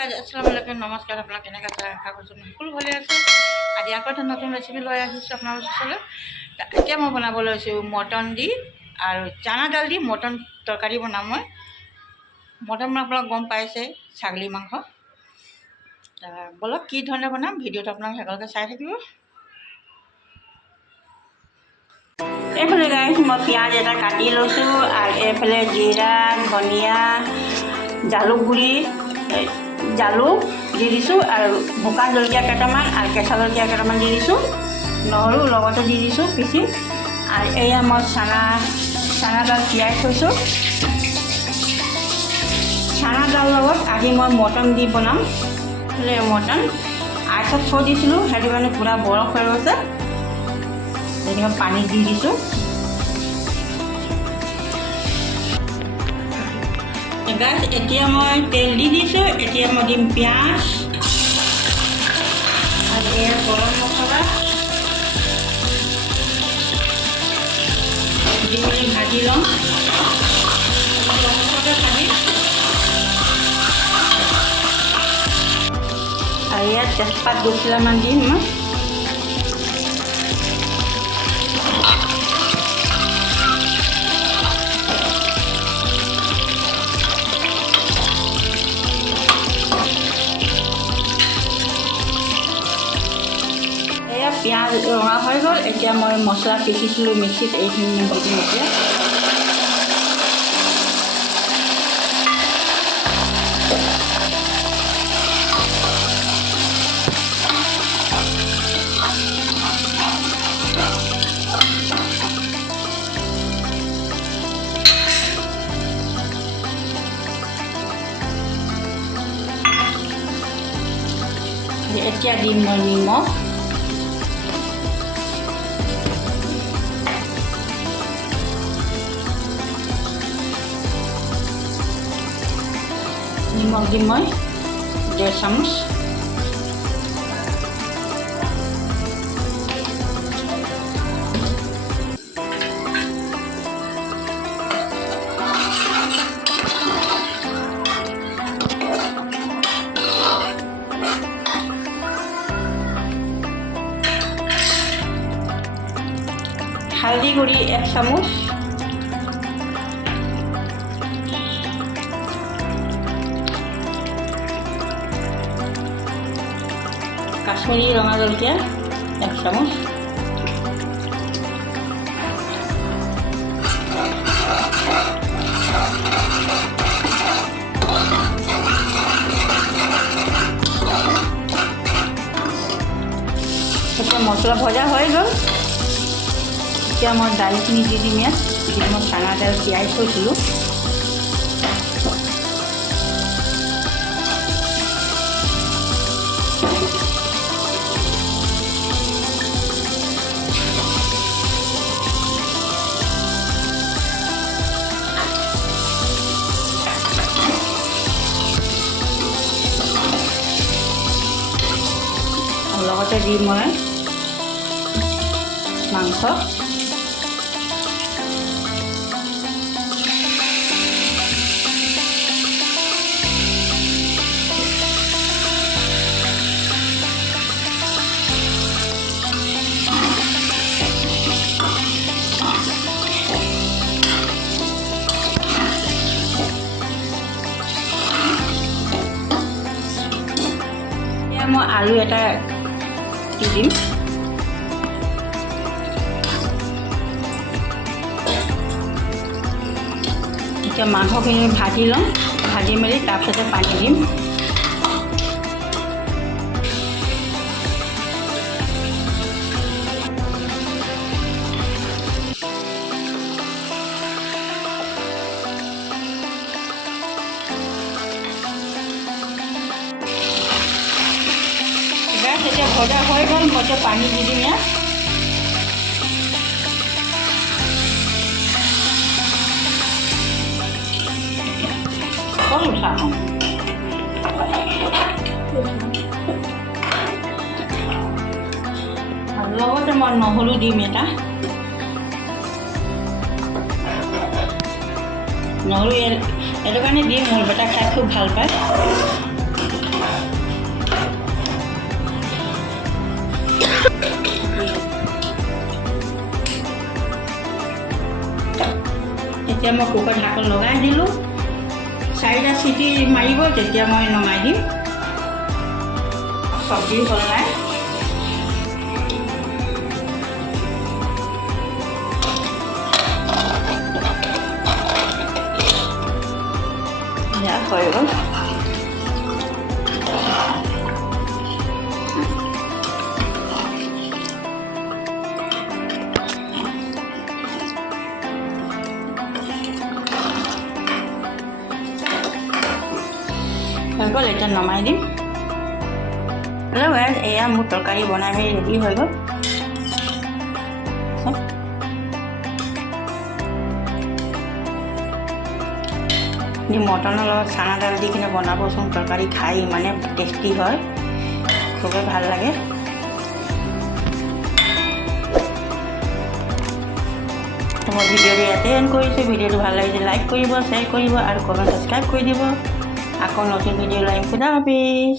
guys আসসালামু আলাইকুম নমস্কাৰ আপোনাক কেনেকৈ আছে আশা কৰিছোঁ সকলো ভালে আছে আজি আকৌ এটা নতুন ৰেচিপি লৈ আহিছোঁ আপোনালোকৰ ওচৰলৈ এতিয়া মই বনাব লৈছোঁ মটন দি আৰু চানা দাল দি মটন তৰকাৰী বনাম মই মটন আপোনালোক গম পাইছে ছাগলী মাংস বলক কি ধৰণে বনাম ভিডিঅ'টো আপোনালোক শেষলৈকে চাই থাকিব এইফালে গাইজ মই পিঁয়াজ এটা কাটি লৈছোঁ আৰু এইফালে জিৰা ধনিয়া জালুক গুড়ি জালুক দি দিছোঁ আৰু শুকান জলকীয়া কেইটামান আৰু কেঁচা জলকীয়া কেইটামান দি দিছোঁ নহৰু লগতে দি দিছোঁ পিচি আৰু এয়া মই চানা দাল তিয়াই থৈছোঁ চানা দাল লগত আজি মই মটন দি বনাম মটন আইচত থৈ দিছিলোঁ সেইটো কাৰণে পূৰা বৰফ হৈ গৈছে তেনেকৈ পানী দি দিছোঁ গাইজ এতিয়া মই তেল দি দিছোঁ এতিয়া মই দিম পিঁয়াজ আৰু এয়া গৰম মছলা দি মেলি ভাজি ল'ম ভাজি আৰু ইয়াত তেজপাত দুখিলামান দিম মই পিঁয়াজ ৰঙা হৈ গ'ল এতিয়া মই মছলা পিচিছিলোঁ মিক্সিত এইখিনি দি দিম এতিয়া এতিয়া দিম মই নিমখ নিমখ দিম মই 1.5 চামুচ হালধি গুড়ি 1 চামুচ কাশ্মীৰী ৰঙা জলকীয়া 1 চামুচ এতিয়া মছলা ভজা হৈ গ'ল এতিয়া মই দালিখিনি দি দিম ইয়াত যিটো মই চানা দাল তিয়াই থৈছিলোঁ লগতে দি মই মাংস মই আলু এটা দি দিম এতিয়া মাংসখিনি ভাজি ল'ম ভাজি মেলি তাৰপিছতে পানী দিম এতিয়া ভজা হৈ গ'ল মই এতিয়া পানী দি দিম ইয়াত আৰু লগতে মই নহৰু দিম এটা নহৰু এইটো কাৰণে দিম মোৰ বেটা খাই খুব ভাল পায় মই কুকাৰ ঢাকন লগাই দিলোঁ 4টা চিটি মাৰিব তেতিয়া মই নমাই দিম চব্জি হ'ল নাই ya হৈ গ'ল এতিয়া নমাই দিম হেল্ল' গাইজ এয়া মোৰ তৰকাৰী বনাই মেলি ৰেডি হৈ গ'ল মটনৰ লগত চানা দাল দি কিনে বনাবচোন তৰকাৰী খাই ইমানে টেষ্টি হয় খুবেই ভাল লাগে মই ভিডিঅ'টো ইয়াতে এণ্ড কৰিছোঁ ভিডিঅ'টো ভাল লাগিছে লাইক কৰিব শ্বেয়াৰ কৰিব আৰু কমেণ্ট ছাবস্ক্ৰাইব কৰি দিব আকৌ নতুন ভিডিঅ' লাইক খুদা হাফিজ